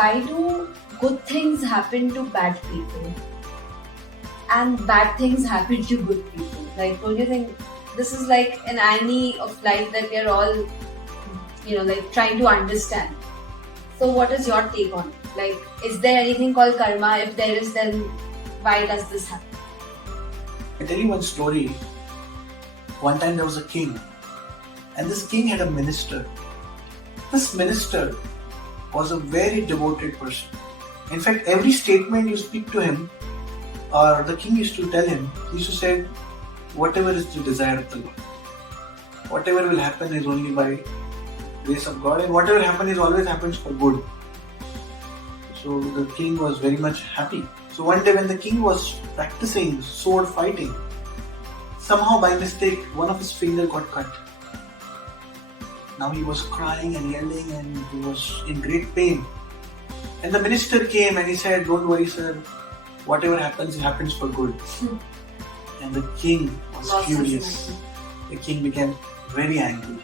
why do good things happen to bad people and bad things happen to good people? Like, don't you think this is like an irony of life that we are all, like trying to understand? So what is your take on it? Like, is there anything called karma? If there is, then why does this happen? I'll tell you one story. One time there was a king, and this king had a minister. This minister was a very devoted person. In fact, every statement you speak to him, or the king used to tell him, he used to say, whatever is the desire of the Lord. Whatever will happen is only by grace of God, and whatever happens always happens for good. So the king was very much happy. So one day when the king was practicing sword fighting, somehow by mistake one of his fingers got cut. Now he was crying and yelling and he was in great pain. And the minister came and he said, don't worry sir, whatever happens, it happens for good. And the king was furious. The king became very angry.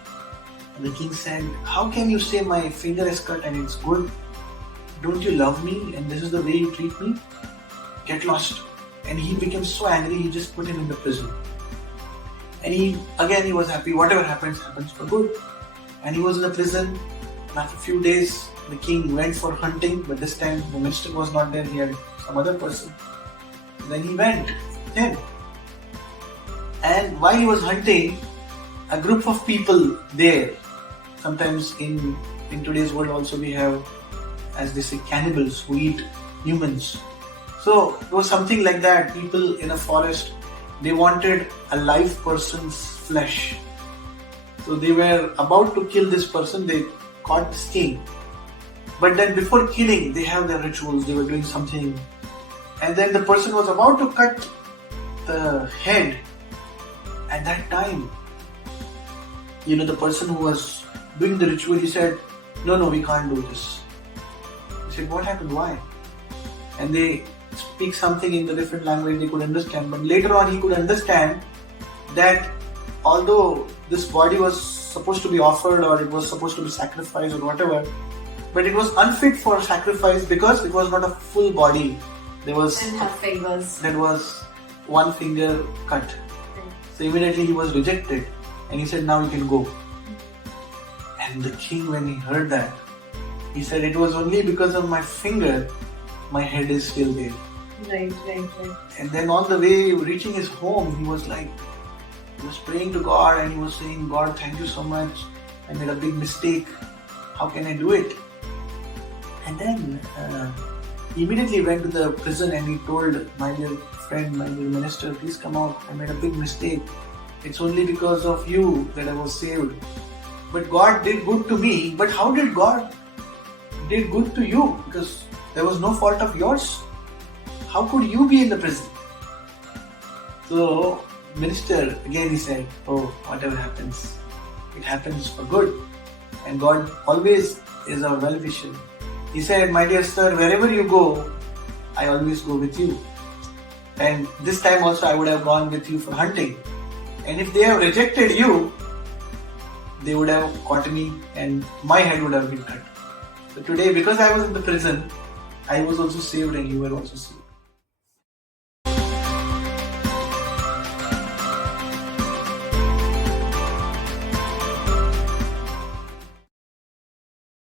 And the king said, how can you say my finger is cut and it's good? Don't you love me and this is the way you treat me? Get lost. And he became so angry, he just put him in the prison. And he was happy, whatever happens, happens for good. And he was in the prison, and after a few days, the king went for hunting, but this time the minister was not there, he had some other person. And then he went with him. And while he was hunting, a group of people there, sometimes in today's world also we have, as they say, cannibals who eat humans. So it was something like that. People in a forest, they wanted a live person's flesh. So they were about to kill this person, they caught this king. But then before killing, they have their rituals, they were doing something. And then the person was about to cut the head. At that time, the person who was doing the ritual, he said, no, we can't do this. He said, what happened? Why? And they speak something in the different language they could understand. But later on he could understand that although this body was supposed to be offered or it was supposed to be sacrificed or whatever, but it was unfit for sacrifice because it was not a full body. There was fingers. There was one finger cut. Right. So immediately he was rejected and he said, now you can go. And the king, when he heard that, he said, it was only because of my finger my head is still there. Right. And then on the way reaching his home, he was praying to God and he was saying, God, thank you so much. I made a big mistake. How can I do it? And then he immediately went to the prison and he told my dear friend, my dear minister, please come out. I made a big mistake. It's only because of you that I was saved. But God did good to me. But how did God did good to you? Because there was no fault of yours. How could you be in the prison? So minister, again he said, oh, whatever happens, it happens for good. And God always is our well-wisher. He said, my dear sir, wherever you go, I always go with you. And this time also I would have gone with you for hunting. And if they have rejected you, they would have caught me and my head would have been cut. So today, because I was in the prison, I was also saved and you were also saved.